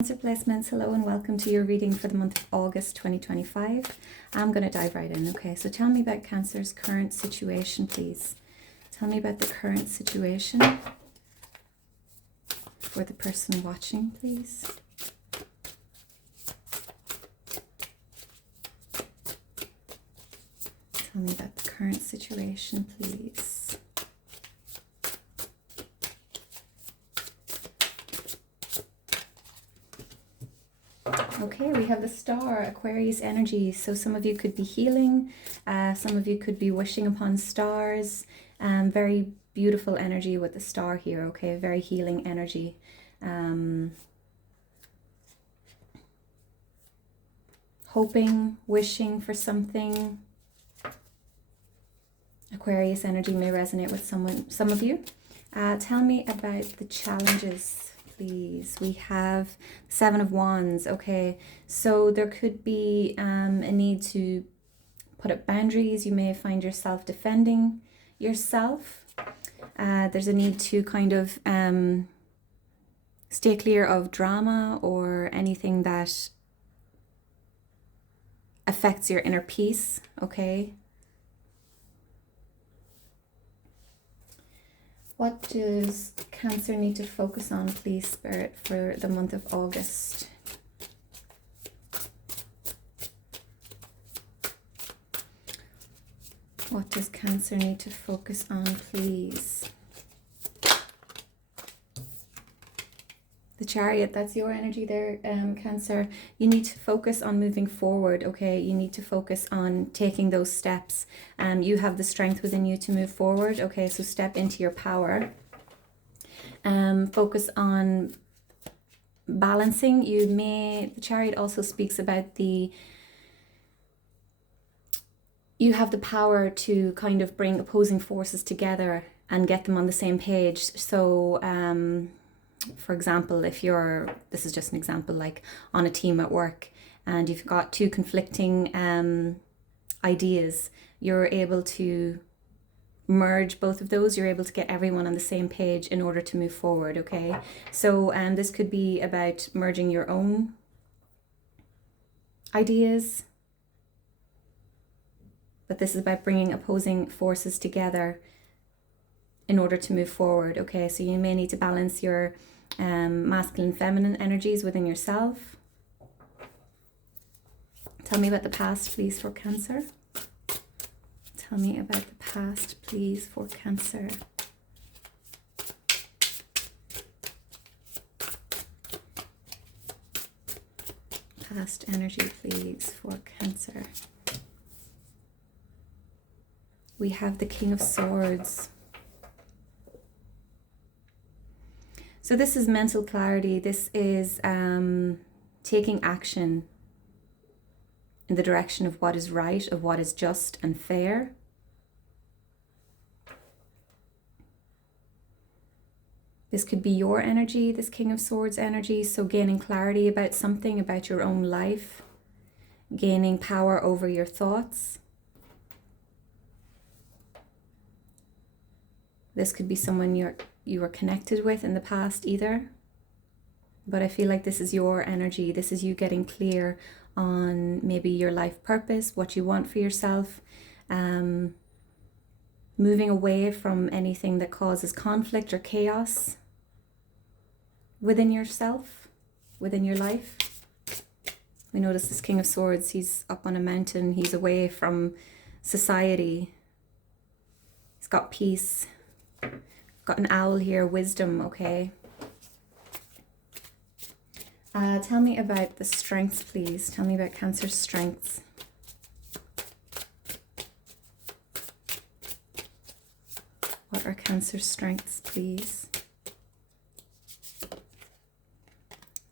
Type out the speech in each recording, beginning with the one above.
Cancer placements, hello and welcome to your reading for the month of August 2025. I'm going to dive right in, okay? So tell me about Cancer's current situation, please. Tell me about the current situation for the person watching, please. Tell me about the current situation, please. Okay, we have the Star, Aquarius energy. So some of you could be healing, some of you could be wishing upon stars. Very beautiful energy with the Star here, okay? Very healing energy. Hoping, wishing for something. Aquarius energy may resonate with some of you. Tell me about the challenges, please. We have Seven of Wands. Okay, so there could be a need to put up boundaries. You may find yourself defending yourself. There's a need to kind of stay clear of drama or anything that affects your inner peace. Okay. What does Cancer need to focus on, please, Spirit, for the month of August? What does Cancer need to focus on, please? The Chariot, that's your energy there, Cancer. You need to focus on moving forward, okay? You need to focus on taking those steps. You have the strength within you to move forward, okay? So step into your power. Focus on balancing. The Chariot also speaks about you have the power to kind of bring opposing forces together and get them on the same page. So, for example, this is just an example, like on a team at work and you've got two conflicting ideas, you're able to merge both of those. You're able to get everyone on the same page in order to move forward, okay? So this could be about merging your own ideas, but this is about bringing opposing forces together in order to move forward, okay? So you may need to balance your masculine, feminine energies within yourself. Tell me about the past, please, for Cancer. Tell me about the past, please, for Cancer. Past energy, please, for Cancer. We have the King of Swords. So this is mental clarity. This is taking action in the direction of what is right, of what is just and fair. This could be your energy, this King of Swords energy. So gaining clarity about something, about your own life, gaining power over your thoughts. This could be someone you were connected with in the past either. But I feel like this is your energy. This is you getting clear on maybe your life purpose, what you want for yourself, moving away from anything that causes conflict or chaos within yourself, within your life. We notice this King of Swords, he's up on a mountain, he's away from society. He's got peace. Got an owl here, wisdom, okay? Tell me about the strengths, please. Tell me about Cancer's strengths. What are Cancer's strengths, please?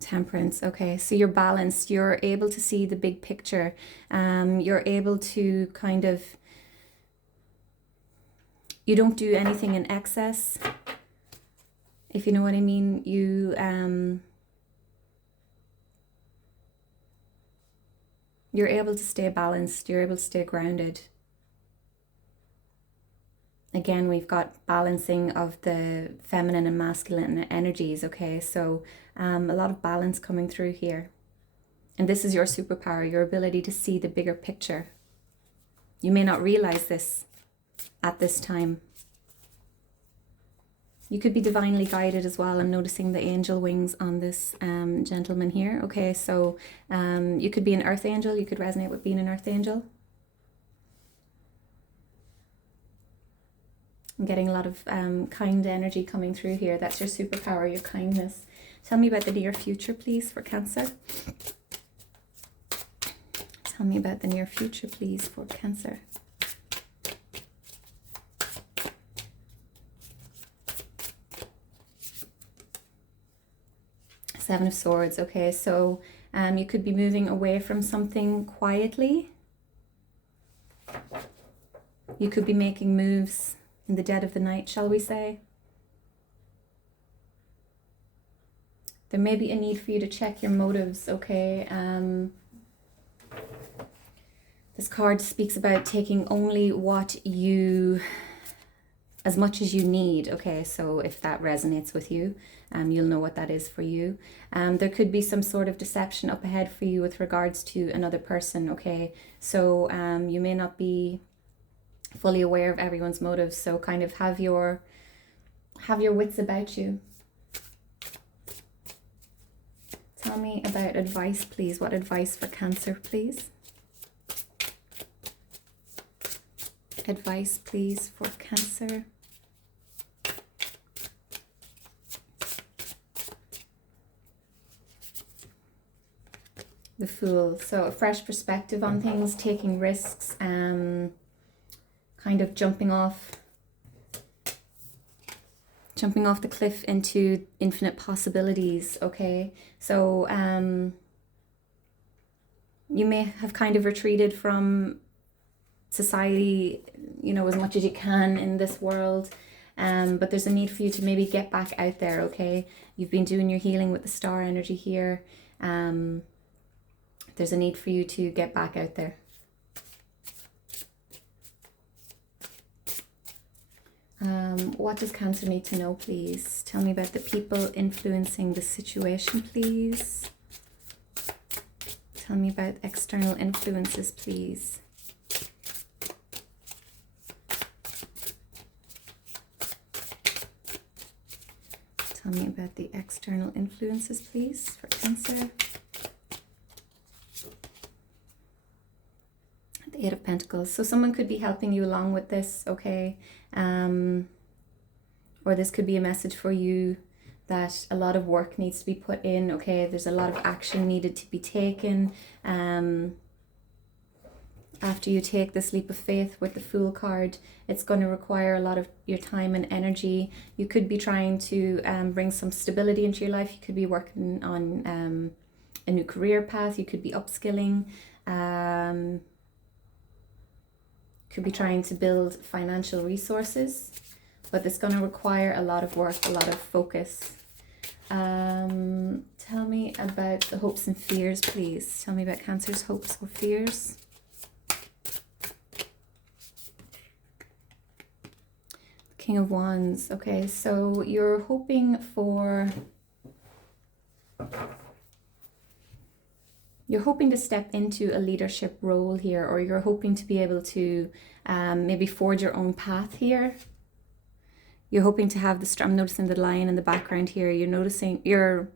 Temperance, okay. So you're balanced. You're able to see the big picture. You're able to kind of... You don't do anything in excess, if you know what I mean. You're able to stay balanced. You're able to stay grounded Again, we've got balancing of the feminine and masculine energies, okay? So a lot of balance coming through here. And this is your superpower, your ability to see the bigger picture. You may not realize this at this time. You could be divinely guided as well. I'm noticing the angel wings on this gentleman here. Okay, so you could be an earth angel. You could resonate with being an earth angel. I'm getting a lot of kind energy coming through here. That's your superpower, your kindness. Tell me about the near future, please, for Cancer. Tell me about the near future, please, for Cancer. Seven of Swords. Okay, so you could be moving away from something quietly. You could be making moves in the dead of the night, shall we say. There may be a need for you to check your motives, okay? This card speaks about taking only what you, as much as you need, okay? So if that resonates with you, you'll know what that is for you. There could be some sort of deception up ahead for you with regards to another person, okay? So you may not be fully aware of everyone's motives, so kind of have your wits about you. Tell me about advice, please. What advice for Cancer, please? Advice, please, for Cancer. The Fool. So a fresh perspective on things, taking risks, kind of jumping off the cliff into infinite possibilities, okay? So you may have kind of retreated from society, you know, as much as you can in this world, but there's a need for you to maybe get back out there, okay? You've been doing your healing with the star energy here. There's a need for you to get back out there. What does Cancer need to know, please? Tell me about the people influencing the situation, please. Tell me about external influences, please. Tell me about the external influences, please, for Cancer. The Eight of Pentacles. So someone could be helping you along with this, okay? Or this could be a message for you that a lot of work needs to be put in, okay? There's a lot of action needed to be taken. After you take this leap of faith with the Fool card, it's going to require a lot of your time and energy. You could be trying to bring some stability into your life. You could be working on a new career path. You could be upskilling. Could be trying to build financial resources, but it's going to require a lot of work, a lot of focus. Tell me about the hopes and fears, please. Tell me about Cancer's hopes or fears. King of Wands. Okay, so you're hoping to step into a leadership role here, or you're hoping to be able to maybe forge your own path here. You're hoping to have I'm noticing the lion in the background here. You're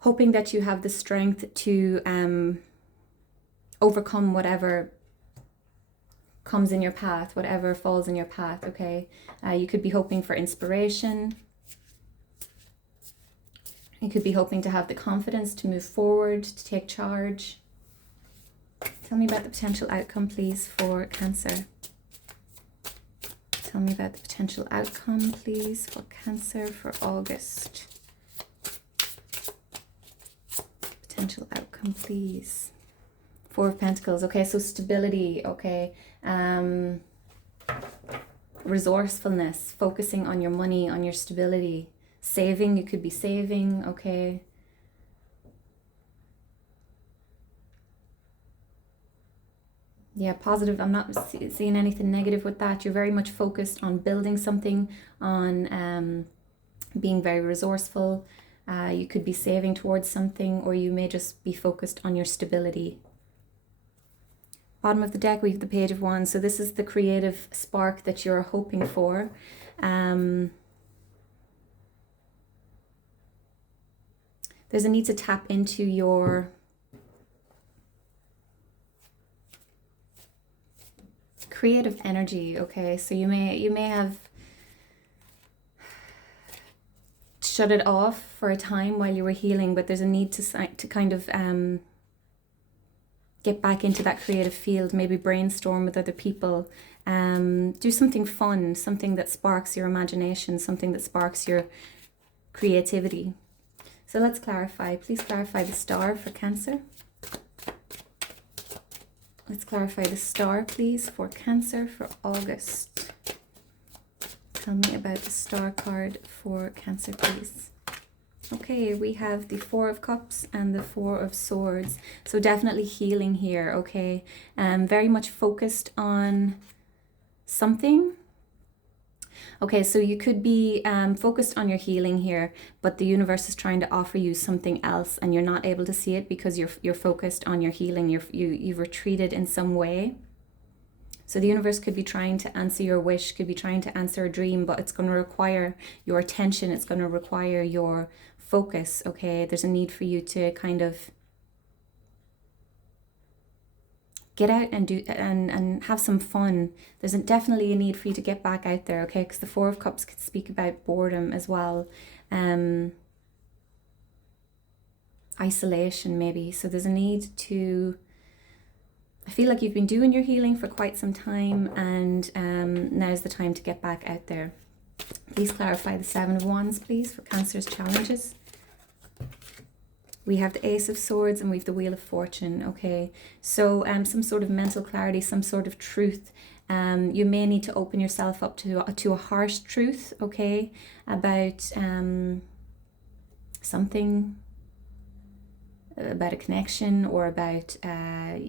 hoping that you have the strength to overcome whatever comes in your path, whatever falls in your path, okay? You could be hoping for inspiration. You could be hoping to have the confidence to move forward, to take charge. Tell me about the potential outcome, please, for Cancer. Tell me about the potential outcome, please, for Cancer for August. Potential outcome, please. Four of Pentacles. Okay, so stability, okay. Resourcefulness, focusing on your money, on your stability. Saving, you could be saving, okay. Yeah, positive. I'm not seeing anything negative with that. You're very much focused on building something, on being very resourceful. You could be saving towards something, or you may just be focused on your stability. Bottom of the deck, we have the Page of Wands. So this is the creative spark that you're hoping for. There's a need to tap into your creative energy, okay? So you may have shut it off for a time while you were healing, but there's a need to kind of get back into that creative field, maybe brainstorm with other people, do something fun, something that sparks your imagination, something that sparks your creativity. So let's clarify. Please clarify the star for Cancer. Let's clarify the star, please, for Cancer for August. Tell me about the star card for Cancer, please. Okay, we have the Four of Cups and the Four of Swords. So definitely healing here, okay? Very much focused on something. Okay, so you could be focused on your healing here, but the universe is trying to offer you something else and you're not able to see it because you're focused on your healing. You've retreated in some way. So the universe could be trying to answer your wish, could be trying to answer a dream, but it's going to require your attention. It's going to require your focus, okay? There's a need for you to kind of get out and do and have some fun. There's definitely a need for you to get back out there, okay? Because the Four of Cups could speak about boredom as well. Isolation maybe. So there's a need to, I feel like you've been doing your healing for quite some time, and now's the time to get back out there. Please clarify the Seven of Wands, please, for Cancer's challenges. We have the Ace of Swords and we have the Wheel of Fortune, okay? So some sort of mental clarity, some sort of truth. You may need to open yourself up to a harsh truth, okay? About something, about a connection or about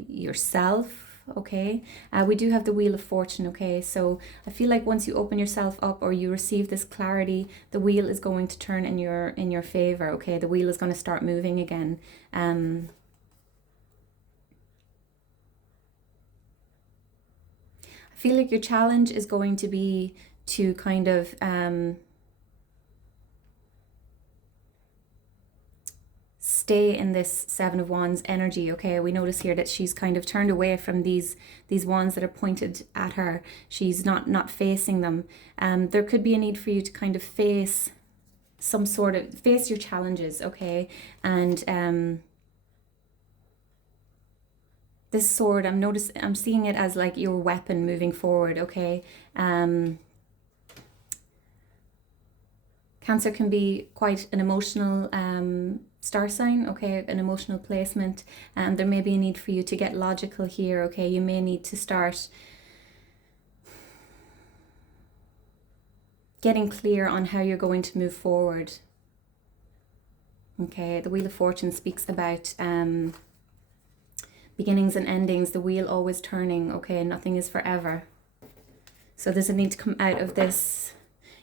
yourself, okay? We do have the Wheel of Fortune, okay? So I feel like once you open yourself up or you receive this clarity, the wheel is going to turn in your favor, okay? The wheel is going to start moving again. I feel like your challenge is going to be to kind of stay in this Seven of Wands energy, okay? We notice here that she's kind of turned away from these wands that are pointed at her. She's not facing them. There could be a need for you to kind of face your challenges, okay? And this sword, I'm seeing it as like your weapon moving forward, okay? Cancer can be quite an emotional star sign, okay, an emotional placement. There may be a need for you to get logical here, okay? You may need to start getting clear on how you're going to move forward. Okay, the Wheel of Fortune speaks about beginnings and endings, the wheel always turning, okay? Nothing is forever. So there's a need to come out of this.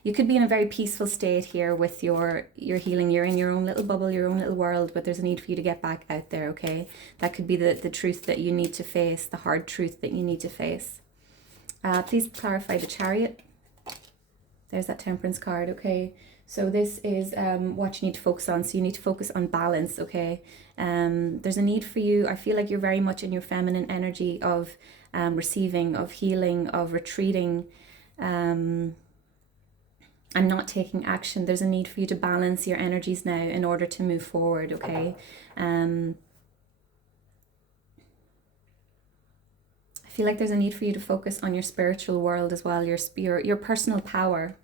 You could be in a very peaceful state here with your healing. You're in your own little bubble, your own little world, but there's a need for you to get back out there, okay? That could be the truth that you need to face, the hard truth that you need to face. Please clarify the Chariot. There's that Temperance card, okay? So this is what you need to focus on. So you need to focus on balance, okay? There's a need for you. I feel like you're very much in your feminine energy of receiving, of healing, of retreating, and not taking action. There's a need for you to balance your energies now in order to move forward, okay? I feel like there's a need for you to focus on your spiritual world as well, your personal power,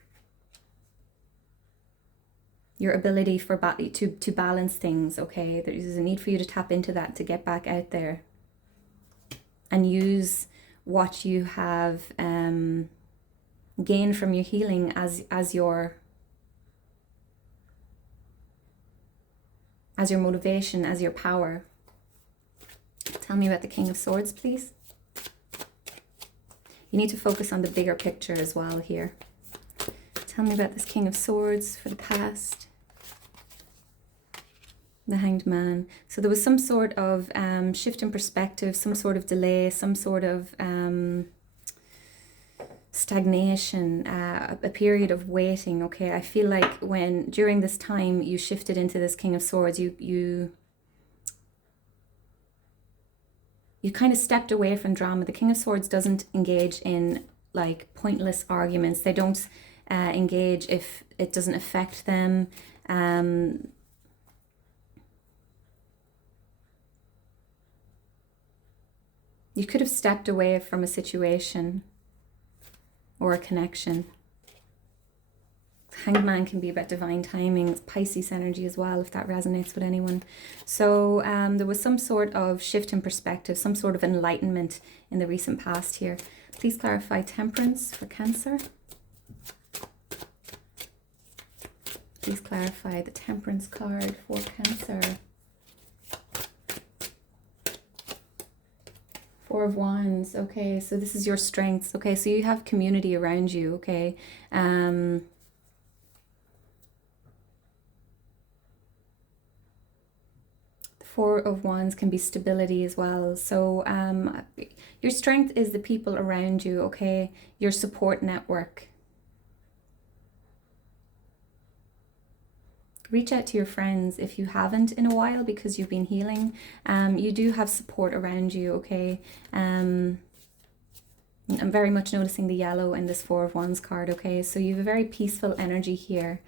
your ability to balance things, okay? There's a need for you to tap into that, to get back out there and use what you have gain from your healing as your motivation, as your power. Tell me about the King of Swords, please. You need to focus on the bigger picture as well here. Tell me about this King of Swords for the past. The Hanged Man. So there was some sort of shift in perspective, some sort of delay, some sort of stagnation, a period of waiting. Okay, I feel like when during this time you shifted into this King of Swords, you kind of stepped away from drama. The King of Swords doesn't engage in like pointless arguments. They don't engage if it doesn't affect them. You could have stepped away from a situation or a connection. Hanged Man can be about divine timing. It's Pisces energy as well, if that resonates with anyone. So there was some sort of shift in perspective, some sort of enlightenment in the recent past here. Please clarify Temperance for Cancer. Please clarify the Temperance card for Cancer. Four of Wands. Okay, so this is your strengths. Okay, so you have community around you. Okay. The Four of Wands can be stability as well. So your strength is the people around you. Okay, your support network. Reach out to your friends if you haven't in a while because you've been healing. You do have support around you, okay? I'm very much noticing the yellow in this Four of Wands card, okay? So you have a very peaceful energy here.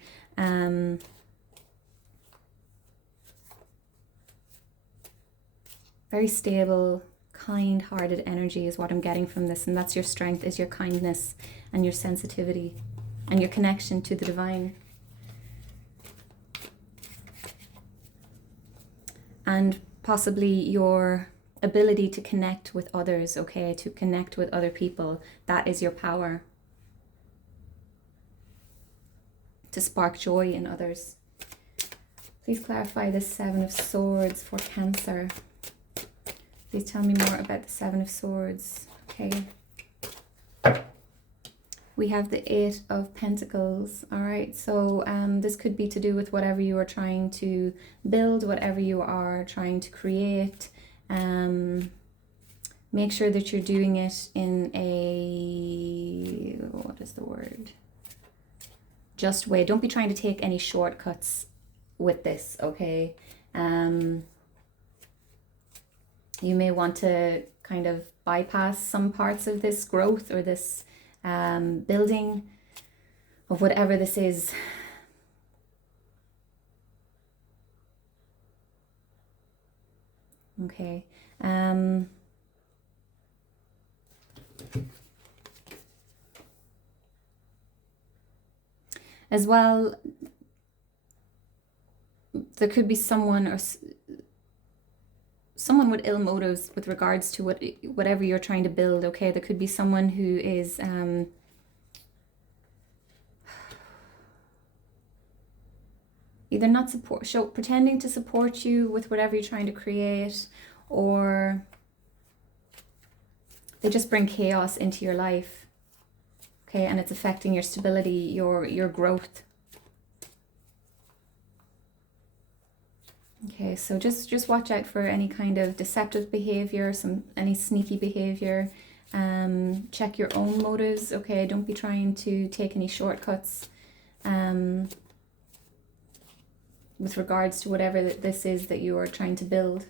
Very stable, kind-hearted energy is what I'm getting from this. And that's your strength, is your kindness and your sensitivity and your connection to the divine. And possibly your ability to connect with others, okay? To connect with other people. That is your power. To spark joy in others. Please clarify the Seven of Swords for Cancer. Please tell me more about the Seven of Swords, okay? We have the Eight of Pentacles, all right? So this could be to do with whatever you are trying to build, whatever you are trying to create. Make sure that you're doing it in a, what is the word? Just way. Don't be trying to take any shortcuts with this, okay? You may want to kind of bypass some parts of this growth or this building of whatever this is. Okay. As well, there could be someone or someone with ill motives with regards to whatever you're trying to build, okay? There could be someone who is either not pretending to support you with whatever you're trying to create, or they just bring chaos into your life, okay? And it's affecting your stability, your growth. Okay, so just watch out for any kind of deceptive behavior, any sneaky behavior. Check your own motives, okay? Don't be trying to take any shortcuts with regards to whatever this is that you are trying to build.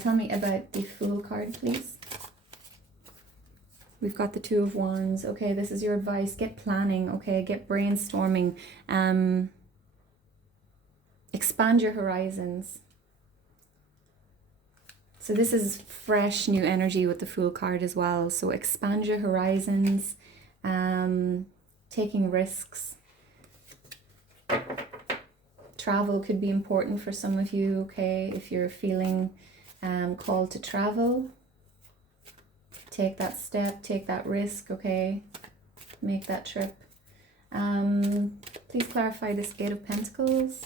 Tell me about the Fool card, please. We've got the Two of Wands. Okay, this is your advice. Get planning, okay? Get brainstorming. Expand your horizons. So this is fresh new energy with the Fool card as well. So expand your horizons, taking risks. Travel could be important for some of you, okay? If you're feeling called to travel, take that step, take that risk, okay? Make that trip. Please clarify this Eight of Pentacles.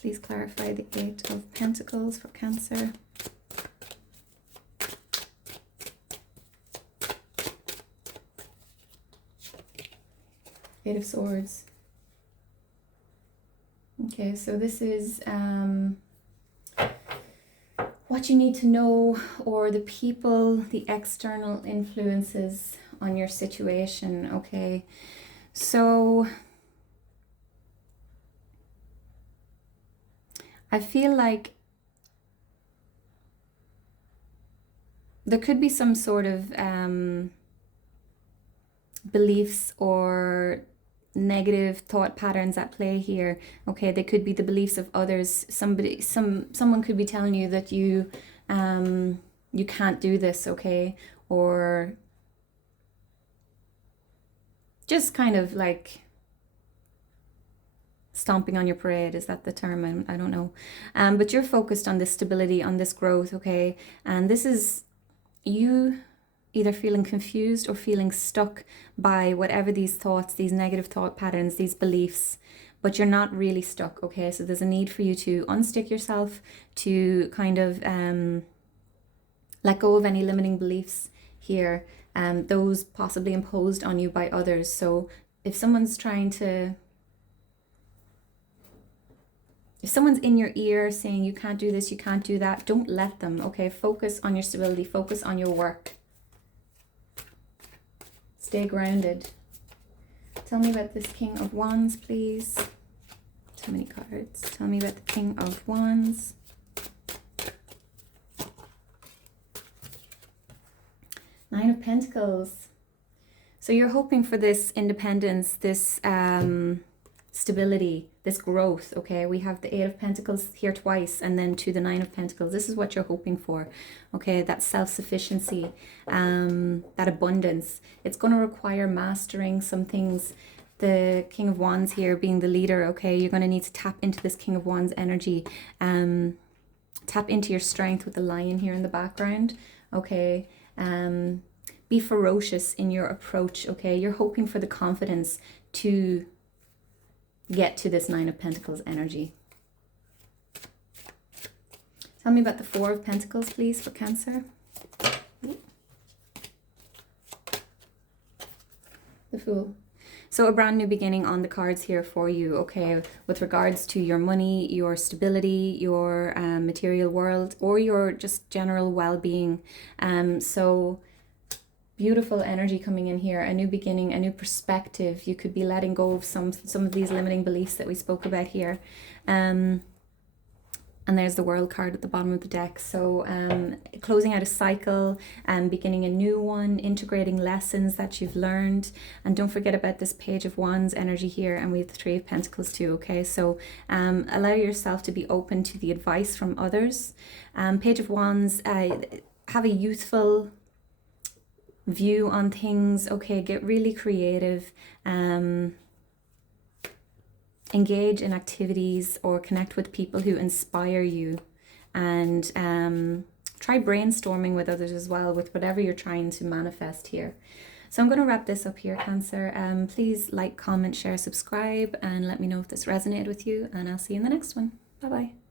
Please clarify the Eight of Pentacles for Cancer. Eight of Swords. Okay, so this is what you need to know, or the people, the external influences on your situation. Okay, so I feel like there could be some sort of beliefs or negative thought patterns at play here. Okay, they could be the beliefs of others. Someone could be telling you that you can't do this, okay, or just kind of like stomping on your parade. Is that the term? I don't know. But you're focused on this stability, on this growth, okay, and this is you either feeling confused or feeling stuck by whatever these thoughts, these negative thought patterns, these beliefs, but you're not really stuck, okay? So there's a need for you to unstick yourself, to kind of let go of any limiting beliefs here, those possibly imposed on you by others. So if someone's in your ear saying you can't do this, you can't do that, don't let them, okay? Focus on your stability, focus on your work. Stay grounded. Tell me about this King of Wands, please. Too many cards. Tell me about the King of Wands. Nine of Pentacles. So you're hoping for this independence, this stability, this growth, okay? We have the Eight of Pentacles here twice, and then to the Nine of Pentacles. This is what you're hoping for, okay? That self-sufficiency, that abundance. It's going to require mastering some things. The King of Wands here being the leader, okay? You're going to need to tap into this King of Wands energy. Tap into your strength with the lion here in the background, okay? Be ferocious in your approach, okay? You're hoping for the confidence to get to this Nine of Pentacles energy. Tell me about the Four of Pentacles, please, for Cancer. The Fool. So a brand new beginning on the cards here for you, okay, with regards to your money, your stability, your material world, or your just general well-being. So beautiful energy coming in here, a new beginning, a new perspective. You could be letting go of some of these limiting beliefs that we spoke about here. And there's the World card at the bottom of the deck. So closing out a cycle and beginning a new one, integrating lessons that you've learned. And don't forget about this Page of Wands energy here, and we have the Three of Pentacles too, okay? So allow yourself to be open to the advice from others. Page of Wands, have a youthful view on things, okay? Get really creative. Engage in activities or connect with people who inspire you, and try brainstorming with others as well with whatever you're trying to manifest here. So I'm going to wrap this up here, Cancer. Please like, comment, share, subscribe, and let me know if this resonated with you, and I'll see you in the next one. Bye bye.